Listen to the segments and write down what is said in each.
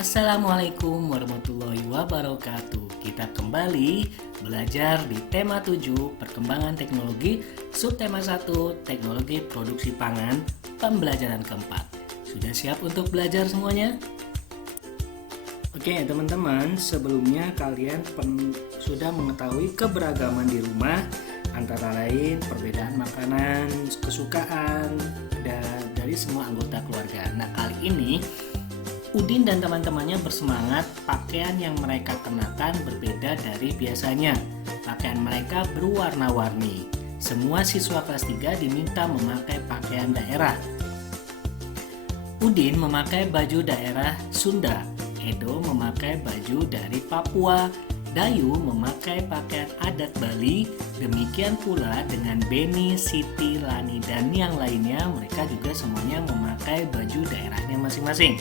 Assalamualaikum warahmatullahi wabarakatuh. Kita kembali belajar di tema 7 perkembangan teknologi, subtema 1 teknologi produksi pangan, pembelajaran keempat. Sudah siap untuk belajar semuanya? Oke teman-teman, sebelumnya kalian sudah mengetahui keberagaman di rumah, antara lain perbedaan makanan, kesukaan, dan dari semua anggota keluarga. Nah, kali ini Udin dan teman-temannya bersemangat. Pakaian yang mereka kenakan berbeda dari biasanya. Pakaian mereka berwarna-warni. Semua siswa kelas 3 diminta memakai pakaian daerah. Udin memakai baju daerah Sunda, Edo memakai baju dari Papua, Dayu memakai pakaian adat Bali, demikian pula dengan Beni, Siti, Lani, dan yang lainnya. Mereka juga semuanya memakai baju daerahnya masing-masing.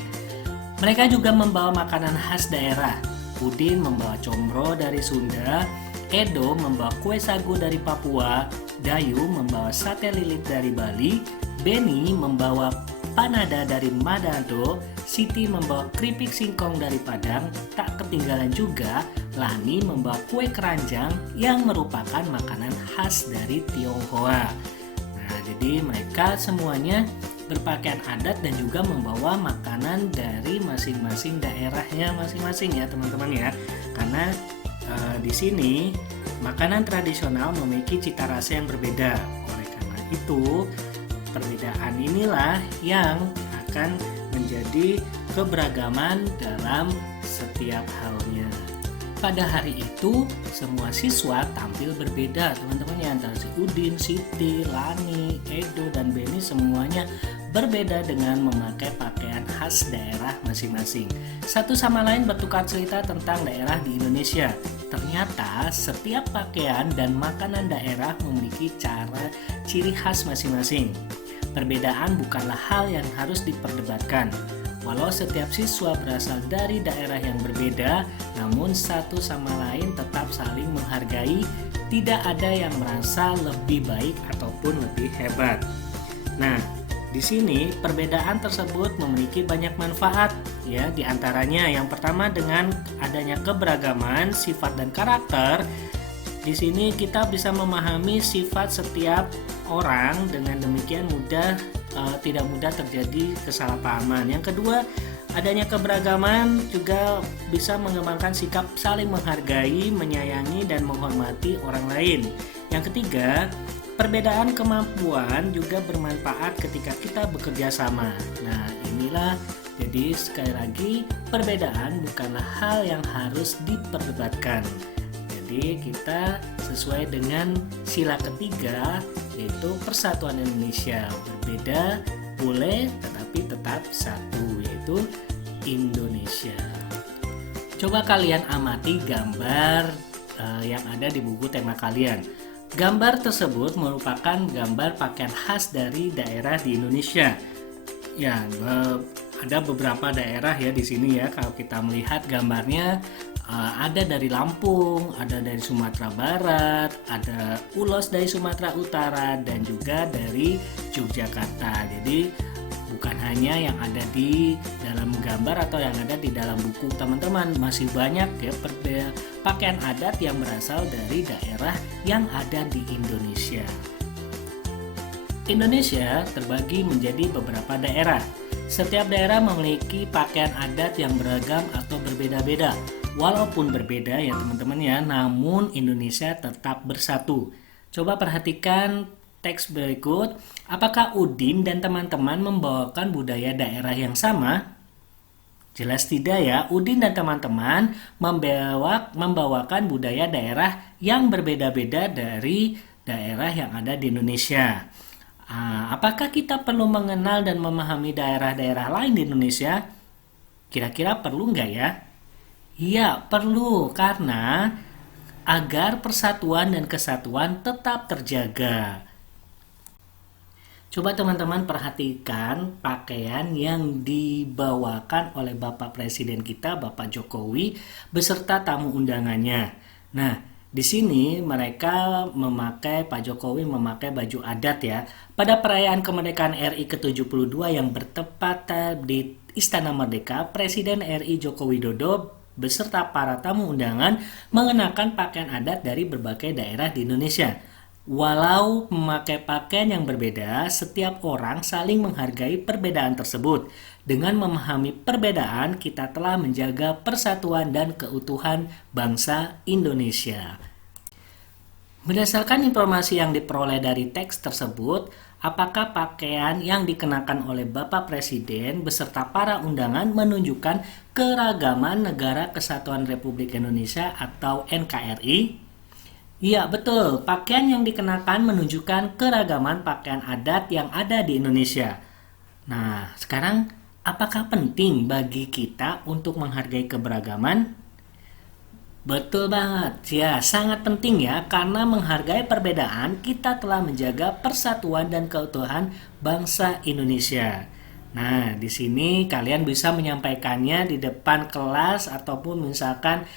Mereka juga membawa makanan khas daerah. Udin membawa combro dari Sunda, Edo membawa kue sagu dari Papua, Dayu membawa sate lilit dari Bali, Beni membawa panada dari Manado, Siti membawa keripik singkong dari Padang, tak ketinggalan juga Lani membawa kue keranjang yang merupakan makanan khas dari Tionghoa. Nah, jadi mereka semuanya berpakaian adat dan juga membawa makanan dari masing-masing daerahnya masing-masing ya teman-teman ya. Karena di sini makanan tradisional memiliki cita rasa yang berbeda. Oleh karena itu, perbedaan inilah yang akan menjadi keberagaman dalam setiap halnya. Pada hari itu, semua siswa tampil berbeda teman-teman ya, antara si Udin, Siti, Lani, Edo, dan Beni semuanya berbeda dengan memakai pakaian khas daerah masing-masing. Satu sama lain bertukar cerita tentang daerah di Indonesia. Ternyata setiap pakaian dan makanan daerah memiliki cara ciri khas masing-masing. Perbedaan bukanlah hal yang harus diperdebatkan. Walau setiap siswa berasal dari daerah yang berbeda, namun satu sama lain tetap saling menghargai. Tidak ada yang merasa lebih baik ataupun lebih hebat. Nah, di sini perbedaan tersebut memiliki banyak manfaat ya, di antaranya yang pertama dengan adanya keberagaman sifat dan karakter. Di sini kita bisa memahami sifat setiap orang, dengan demikian tidak mudah terjadi kesalahpahaman. Yang kedua, adanya keberagaman juga bisa mengembangkan sikap saling menghargai, menyayangi, dan menghormati orang lain. Yang ketiga, perbedaan kemampuan juga bermanfaat ketika kita bekerja sama. Nah, inilah jadi sekali lagi perbedaan bukanlah hal yang harus diperdebatkan. Jadi kita sesuai dengan sila ketiga, yaitu Persatuan Indonesia. Berbeda boleh tetapi tetap satu, yaitu Indonesia. Coba kalian amati gambar yang ada di buku tema kalian. Gambar tersebut merupakan gambar pakaian khas dari daerah di Indonesia. Ya, ada beberapa daerah ya di sini ya. Kalau kita melihat gambarnya, ada dari Lampung, ada dari Sumatera Barat, ada ulos dari Sumatera Utara, dan juga dari Yogyakarta. Jadi bukan hanya yang ada di dalam gambar atau yang ada di dalam buku teman-teman, masih banyak ya pakaian adat yang berasal dari daerah yang ada di Indonesia. Indonesia terbagi menjadi beberapa daerah. Setiap daerah memiliki pakaian adat yang beragam atau berbeda-beda. Walaupun berbeda ya teman-teman ya, namun Indonesia tetap bersatu. Coba perhatikan teks berikut. Apakah Udin dan teman-teman membawakan budaya daerah yang sama? Jelas tidak ya. Udin dan teman-teman membawakan budaya daerah yang berbeda-beda dari daerah yang ada di Indonesia. Apakah kita perlu mengenal dan memahami daerah-daerah lain di Indonesia? Kira-kira perlu nggak ya? Iya, perlu, karena agar persatuan dan kesatuan tetap terjaga. Coba teman-teman perhatikan pakaian yang dibawakan oleh Bapak Presiden kita, Bapak Jokowi, beserta tamu undangannya. Nah, di sini mereka Pak Jokowi memakai baju adat ya, pada perayaan kemerdekaan RI ke-72 yang bertepatan di Istana Merdeka, Presiden RI Joko Widodo beserta para tamu undangan mengenakan pakaian adat dari berbagai daerah di Indonesia. Walau memakai pakaian yang berbeda, setiap orang saling menghargai perbedaan tersebut. Dengan memahami perbedaan, kita telah menjaga persatuan dan keutuhan bangsa Indonesia. Berdasarkan informasi yang diperoleh dari teks tersebut, apakah pakaian yang dikenakan oleh Bapak Presiden beserta para undangan menunjukkan keragaman Negara Kesatuan Republik Indonesia atau NKRI? Iya, betul. Pakaian yang dikenakan menunjukkan keragaman pakaian adat yang ada di Indonesia. Nah, sekarang apakah penting bagi kita untuk menghargai keberagaman? Betul banget, ya sangat penting ya karena menghargai perbedaan kita telah menjaga persatuan dan keutuhan bangsa Indonesia. Nah, di sini kalian bisa menyampaikannya di depan kelas ataupun misalkan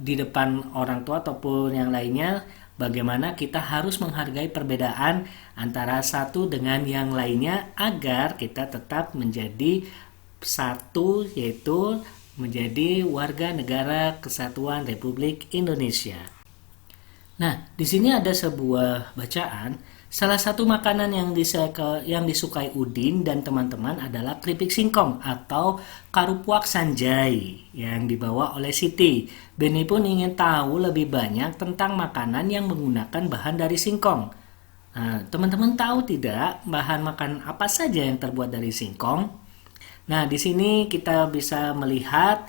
di depan orang tua ataupun yang lainnya bagaimana kita harus menghargai perbedaan antara satu dengan yang lainnya agar kita tetap menjadi satu yaitu menjadi warga negara Kesatuan Republik Indonesia. Nah, di sini ada sebuah bacaan. Salah satu makanan yang disukai Udin dan teman-teman adalah keripik singkong atau karupuak sanjay yang dibawa oleh Siti. Beni pun ingin tahu lebih banyak tentang makanan yang menggunakan bahan dari singkong. Nah, teman-teman tahu tidak bahan makanan apa saja yang terbuat dari singkong? Nah, di sini kita bisa melihat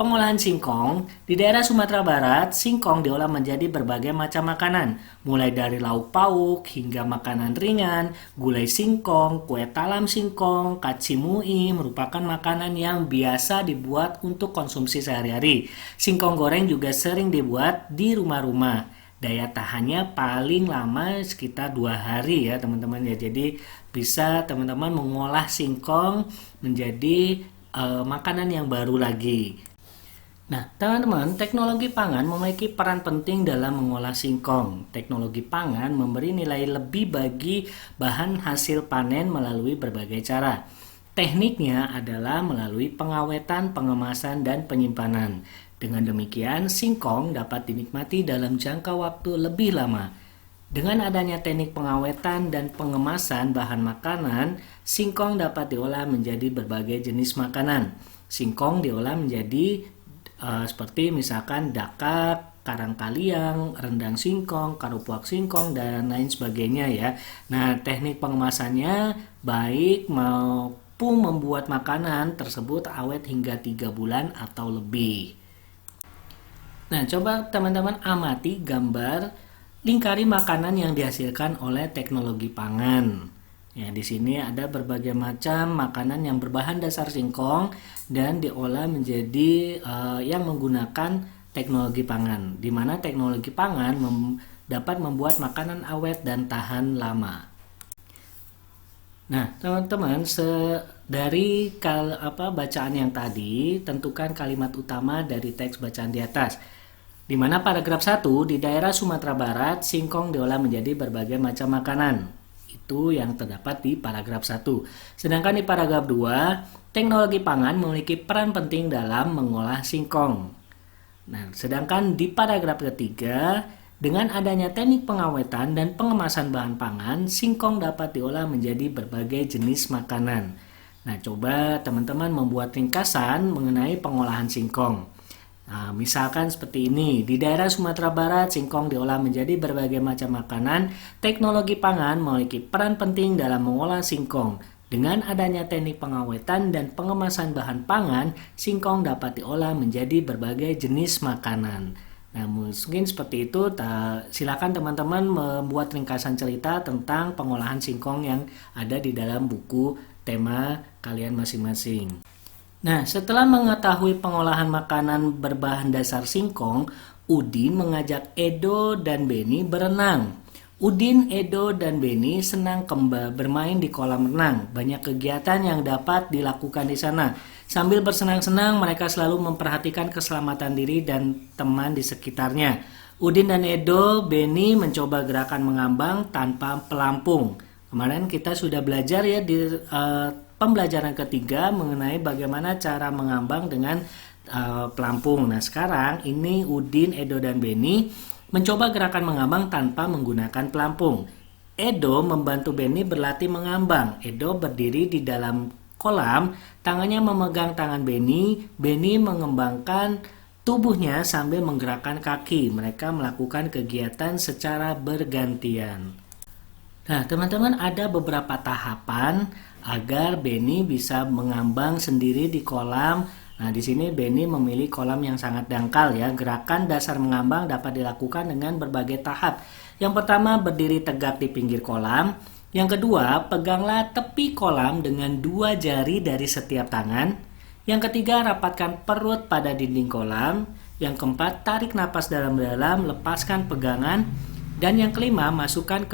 pengolahan singkong. Di daerah Sumatera Barat, singkong diolah menjadi berbagai macam makanan, mulai dari lauk pauk hingga makanan ringan. Gulai singkong, kue talam singkong, kacimui merupakan makanan yang biasa dibuat untuk konsumsi sehari-hari. Singkong goreng juga sering dibuat di rumah-rumah. Daya tahannya paling lama sekitar 2 hari ya teman-teman ya. Jadi bisa teman-teman mengolah singkong menjadi makanan yang baru lagi. Nah teman-teman, teknologi pangan memiliki peran penting dalam mengolah singkong. Teknologi pangan memberi nilai lebih bagi bahan hasil panen melalui berbagai cara. Tekniknya adalah melalui pengawetan, pengemasan, dan penyimpanan. Dengan demikian, singkong dapat dinikmati dalam jangka waktu lebih lama. Dengan adanya teknik pengawetan dan pengemasan bahan makanan, singkong dapat diolah menjadi berbagai jenis makanan. Singkong diolah menjadi seperti misalkan dakak, karang kaliang, rendang singkong, karupuak singkong, dan lain sebagainya ya. Nah, teknik pengemasannya baik mampu membuat makanan tersebut awet hingga 3 bulan atau lebih. Nah, coba teman-teman amati gambar lingkari makanan yang dihasilkan oleh teknologi pangan. Ya, di sini ada berbagai macam makanan yang berbahan dasar singkong dan diolah menjadi yang menggunakan teknologi pangan, di mana teknologi pangan dapat membuat makanan awet dan tahan lama. Nah, teman-teman, dari bacaan yang tadi, tentukan kalimat utama dari teks bacaan di atas. Di mana paragraf 1, di daerah Sumatera Barat, singkong diolah menjadi berbagai macam makanan. Itu yang terdapat di paragraf 1. Sedangkan di paragraf 2, teknologi pangan memiliki peran penting dalam mengolah singkong. Nah, sedangkan di paragraf ketiga, dengan adanya teknik pengawetan dan pengemasan bahan pangan, singkong dapat diolah menjadi berbagai jenis makanan. Nah, coba teman-teman membuat ringkasan mengenai pengolahan singkong. Nah, misalkan seperti ini, di daerah Sumatera Barat, singkong diolah menjadi berbagai macam makanan. Teknologi pangan memiliki peran penting dalam mengolah singkong. Dengan adanya teknik pengawetan dan pengemasan bahan pangan, singkong dapat diolah menjadi berbagai jenis makanan. Nah, mungkin seperti itu. Silakan teman-teman membuat ringkasan cerita tentang pengolahan singkong yang ada di dalam buku tema kalian masing-masing. Nah, setelah mengetahui pengolahan makanan berbahan dasar singkong, Udin mengajak Edo dan Beni berenang. Udin, Edo, dan Beni senang bermain di kolam renang. Banyak kegiatan yang dapat dilakukan di sana. Sambil bersenang-senang, mereka selalu memperhatikan keselamatan diri dan teman di sekitarnya. Udin dan Edo, Beni mencoba gerakan mengambang tanpa pelampung. Kemarin kita sudah belajar ya di pembelajaran ketiga mengenai bagaimana cara mengambang dengan pelampung. Nah, sekarang ini Udin, Edo, dan Beni mencoba gerakan mengambang tanpa menggunakan pelampung. Edo membantu Beni berlatih mengambang. Edo berdiri di dalam kolam, tangannya memegang tangan Beni. Beni mengembangkan tubuhnya sambil menggerakkan kaki. Mereka melakukan kegiatan secara bergantian. Nah, teman-teman, ada beberapa tahapan agar Beni bisa mengambang sendiri di kolam. Nah, di sini Beni memilih kolam yang sangat dangkal ya. Gerakan dasar mengambang dapat dilakukan dengan berbagai tahap. Yang pertama, berdiri tegak di pinggir kolam. Yang kedua, peganglah tepi kolam dengan 2 jari dari setiap tangan. Yang ketiga, rapatkan perut pada dinding kolam. Yang keempat, tarik napas dalam-dalam, lepaskan pegangan. Dan yang kelima, masukkan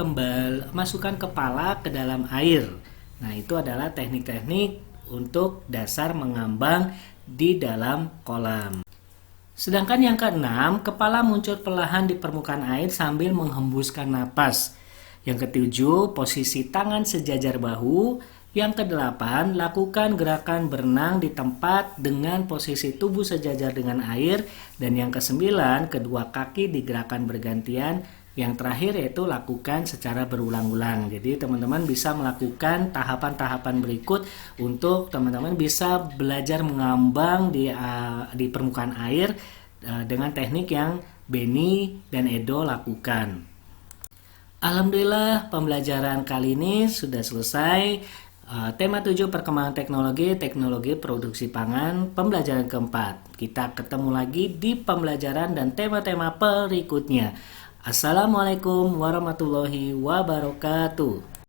kepala ke dalam air. Nah, itu adalah teknik-teknik untuk dasar mengambang di dalam kolam. Sedangkan yang keenam, kepala muncul perlahan di permukaan air sambil menghembuskan napas. Yang ketujuh, posisi tangan sejajar bahu. Yang kedelapan, lakukan gerakan berenang di tempat dengan posisi tubuh sejajar dengan air. Dan yang kesembilan, kedua kaki digerakkan bergantian. Yang terakhir yaitu lakukan secara berulang-ulang. Jadi teman-teman bisa melakukan tahapan-tahapan berikut untuk teman-teman bisa belajar mengambang di permukaan air dengan teknik yang Beni dan Edo lakukan. Alhamdulillah, pembelajaran kali ini sudah selesai. Tema 7 perkembangan teknologi produksi pangan, pembelajaran keempat. Kita ketemu lagi di pembelajaran dan tema-tema berikutnya. Assalamualaikum warahmatullahi wabarakatuh.